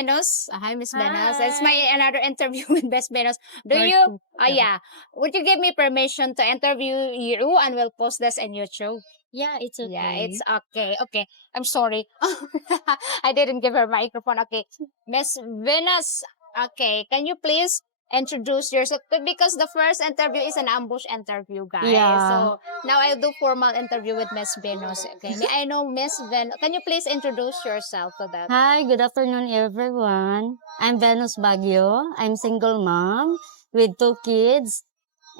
Venus. Hi, Miss Venus. It's Hi. my another interview with Miss Venus. Do Part you? two. Yeah. Would you give me permission to interview you, and we'll post this in YouTube? Yeah, it's Yeah, it's okay. okay. Okay. I'm sorry. I didn't give her microphone. Okay. Miss Venus. Okay. Can you please introduce yourself? Because the first interview is an ambush interview, guys. Yeah. So now I'll do formal interview with Miss Venus. Okay. May I know Miss Can you please introduce yourself to that? Hi, good afternoon, everyone. I'm Venus Baguio. I'm single mom with 2 kids,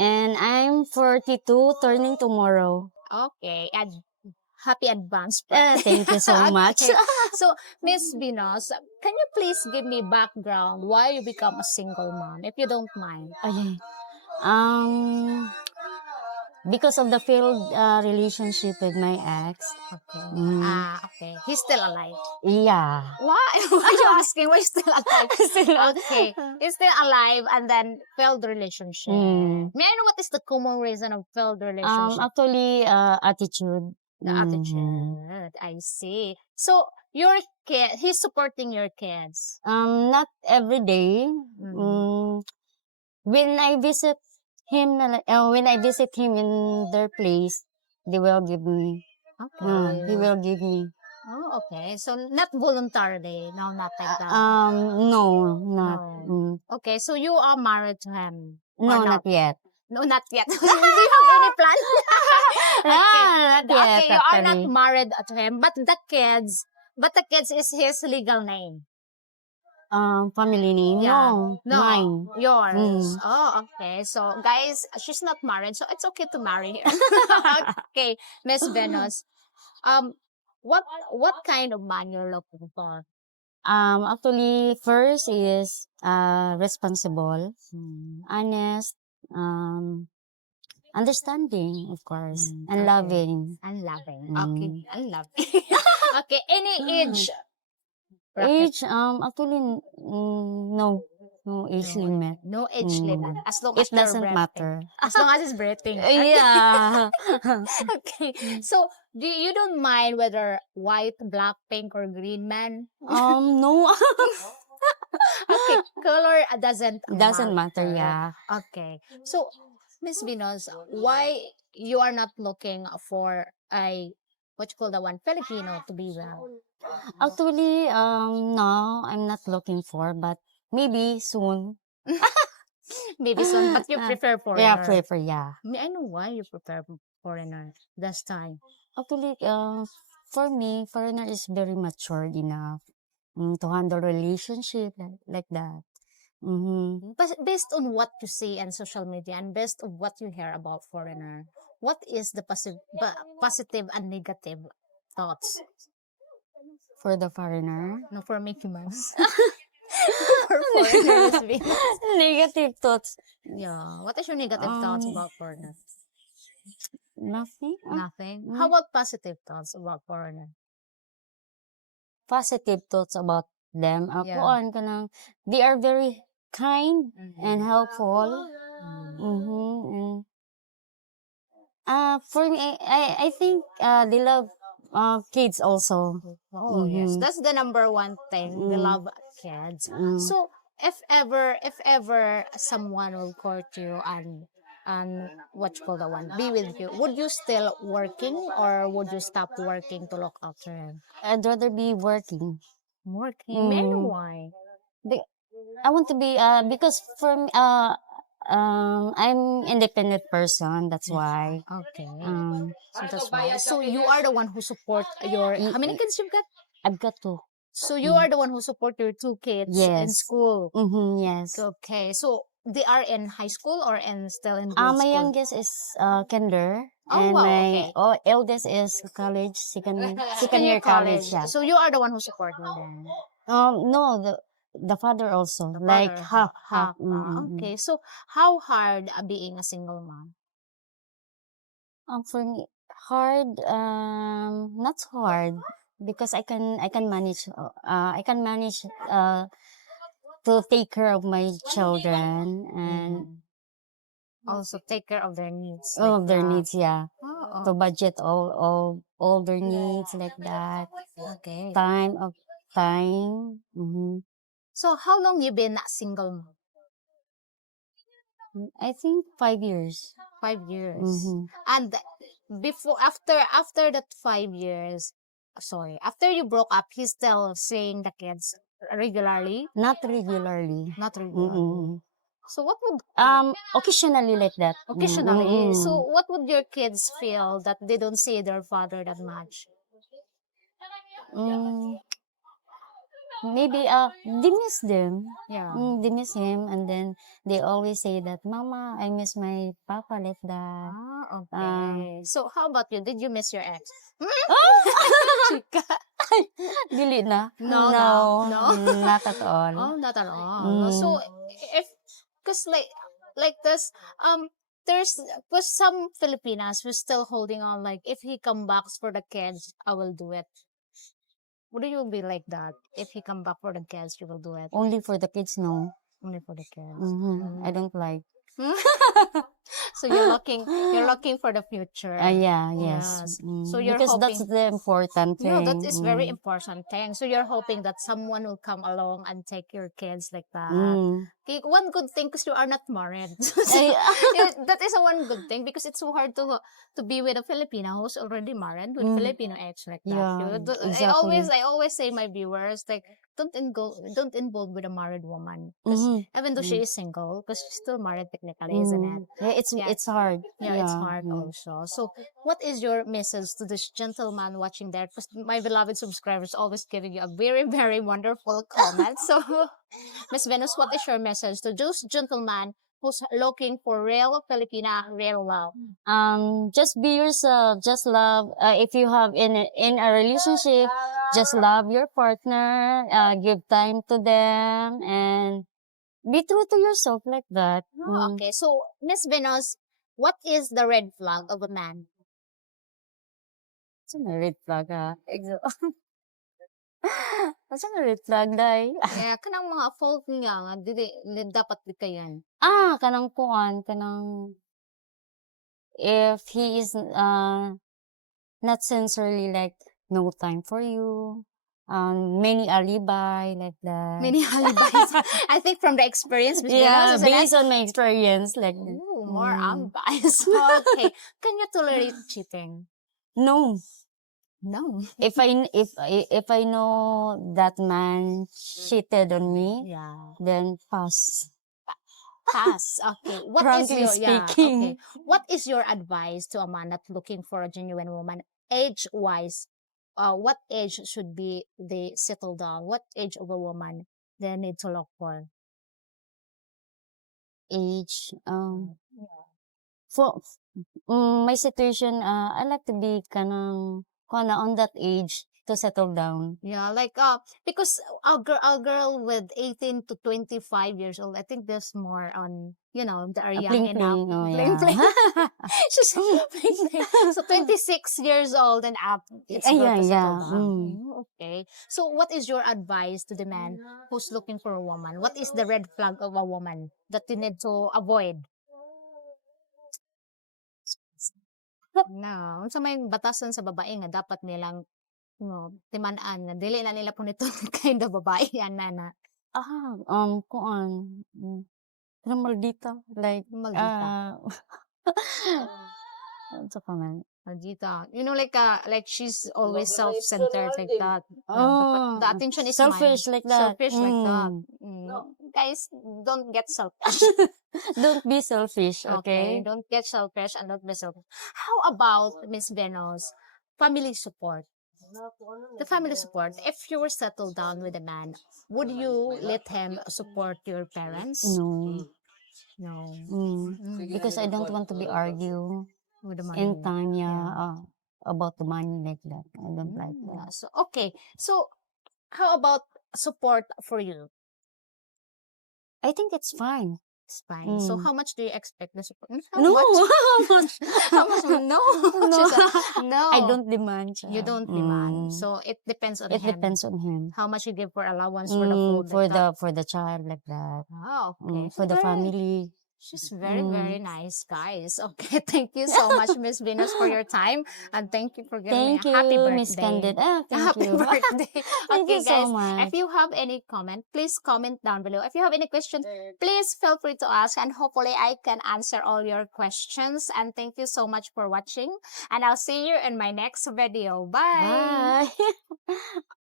and I'm 42, turning tomorrow. Okay. Happy advance Thank you so much. okay. So, Miss Venus, can you please give me background why you become a single mom, if you don't mind? Okay. Um, because of the failed relationship with my ex. Okay. Mm, Okay. He's still alive. yeah. Why? Why are you asking? Why he's still alive? Still on. Okay. He's still alive and then failed relationship. Mm. May I know what is the common reason of failed relationship? Actually, attitude. The attitude. I see. So, your kid, he's supporting your kids. Not every day. Mm. Mm, when I visit when I visit him in their place, they will give me. Okay. He will give me. Oh, okay. So not voluntarily. No, not like that. No, not. No. Okay, so you are married to him or No, not? not yet. No, not yet. Do you have any plan? Okay. Not yet, Okay, you are not actually. married to him, but the kids is his legal name. Family name? Yeah. No, No, mine. yours. Mm. Oh, okay. So, guys, she's not married, so it's okay to marry her. Okay, Miss Venus. Um, what what kind of man you're looking for? Actually, first is responsible, honest, understanding, of course, and Okay. loving. And loving. Okay. Mm. And loving. Okay. Any age bracket? Age, actually, no age limit. No age limit. As long It as you're doesn't breathing. matter. As long as it's breathing. Okay. Yeah. Okay. So, you don't mind whether white, black, pink, or green man? No, Okay. Color doesn't doesn't matter. Yeah. Okay. So, Miss Venus, why you are not looking for a what you call the one Filipino to be well? Actually, no, I'm not looking for, but maybe soon. Maybe soon, but you prefer Yeah, foreigner. prefer. Yeah. May I know why you prefer foreigner this time? Actually, for me, foreigner is very matured enough to handle relationship like that. Mm-hmm. But based on what you see on social media and based on what you hear about foreigner, what is the positive and negative thoughts? For the foreigner. No, for Mickey Mouse. For foreigners, Venus. Negative thoughts. Yeah. What is your negative thoughts about foreigner? Nothing. Nothing. How about positive thoughts about foreigner? Positive thoughts about them. Yeah. Kuan ka nang, they are very kind and helpful. For me, I think they love kids also. Oh, yes. That's the number one thing. They love kids. So, if ever someone will court you and what you call the one, be with you, would you still working or would you stop working to look after him? I'd rather be working. Working? May I know why? I want to be because for me, I'm independent person. That's why. Okay. So that's why. So you are the one who support your. How many kids you've got? I've got to. So you are the one who support your 2 kids in Yes. school. Yes. Okay. So they are in high school or still in grade My school? youngest is kinder, Oh, and wow, my okay. eldest is college, second year college. Yeah. So you are the one who supporting them. No, the father also, like Father, half. Okay. So how hard being a single mom? For me, hard. Not so hard because I can manage. I can manage. To take care of my children and Also take care of their needs. all Like of their that. needs. Yeah. Oh, To budget all their needs like that. okay. Time. So how long you been a single mom? I think 5 years. 5 years. Mm-hmm. And before, after that 5 years, sorry, after you broke up, he's still seeing the kids regularly, Not regularly. not regularly. Mm-mm. So what would Occasionally like that. occasionally? Mm-mm. So what would your kids feel that they don't see their father that much? Mm, maybe they miss them. Yeah. They miss him, and then they always say that, "Mama, I miss my papa," like that. Okay. So how about you? Did you miss your ex? Chika. Dili na. No, No, no. not at all. Oh, not at all. So if, cause like this, there's was some Filipinas who's still holding on. Like if he come back for the kids, I will do it. Would you be like that? If he come back for the kids, you will do it Only for the kids, no. only for the kids. I don't like. So you're looking for the future. Yeah, yes. Yes. So you're Because that's hoping. the important thing. No, that is very important thing. So you're hoping that someone will come along and take your kids like that. Okay, one good thing because you are not married. So, that is a one good thing because it's so hard to be with a Filipina who's already married with Filipino ex like that. Yeah, I exactly. always say my viewers like don't involve with a married woman. 'Cause even though she is single, because she's still married technically, isn't it? Yeah, it's hard. Yeah, it's hard also. So, what is your message to this gentleman watching there? Because my beloved subscribers always giving you a very, very wonderful comment. So, Miss Venus, what is your message to those gentlemen who's looking for real Filipina, real love? Just be yourself. Just love. If you have in a relationship, just love your partner. Give time to them and be true to yourself like that. Oh, okay. So, Miss Venus, what is the red flag of a man? It's a red flag, ha? What's a red flag, day? Yeah, kanang mga fault nga nga dapat di kayan. Kanang kuan, kanang if he is not sincerely like no time for you, many alibi like that. Many alibis. I think from the experience, Miss Venus, isn't it? Based on my experience, like that. Ooh, more alibis. Okay. Can you tolerate cheating? No. No. If I know that man cheated on me, Yeah. then pass. Pass. Okay. What is Frankly your speaking. okay. What is your advice to a man not looking for a genuine woman age wise? What age should be they settle down? What age of a woman they need to look for? Age. For my situation, I like to be kanang on that age to settle down. Yeah, like because a girl with 18 to 25 years old, I think there's more on they are young Pling enough. pling. Oh, Pling yeah. pling. She's pling pling. So 26 years old and up, it's good Yeah, to settle yeah. down. Okay. So what is your advice to the man who's looking for a woman? What is the red flag of a woman that you need to avoid? No, sa may batasan sa babae nga dapat nilang timan-an nga dili na nila punito kind of babae yan na Kuan. Kanang maldita. Like, Maldita. Ano pa man? Maldita. Like she's always self-centered like that. The attention is selfish mine. like that. Selfish like that. Guys, don't get selfish. Don't be selfish, okay? Don't get selfish and don't be selfish. How about Miss Venus? Family support. The family support. If you were settled down with a man, would you let him support your parents? No. No. Because I don't want to be argue With the money. in time, about the money like that. I don't like Yeah. that. So okay. So how about support for you? I think it's fine. It's fine. So how much do you expect the support? How No, much? how much? How much? No. No. She said, no. I don't demand. You don't demand. So it depends on it him. depends on him. How much you give for allowance for the food? For the child like that. Oh, okay. For the family. She's very, Mm. very nice, guys. Okay, thank you so much, Miss Venus, for your time. And thank you for giving me Thank a happy you, Miss birthday. Candid. Ah, thank Happy you. birthday. Thank Okay, you so guys, if much. you have any comment, please comment down below. If you have any questions, please feel free to ask, and hopefully I can answer all your questions. And thank you so much for watching. And I'll see you in my next video. Bye. Bye.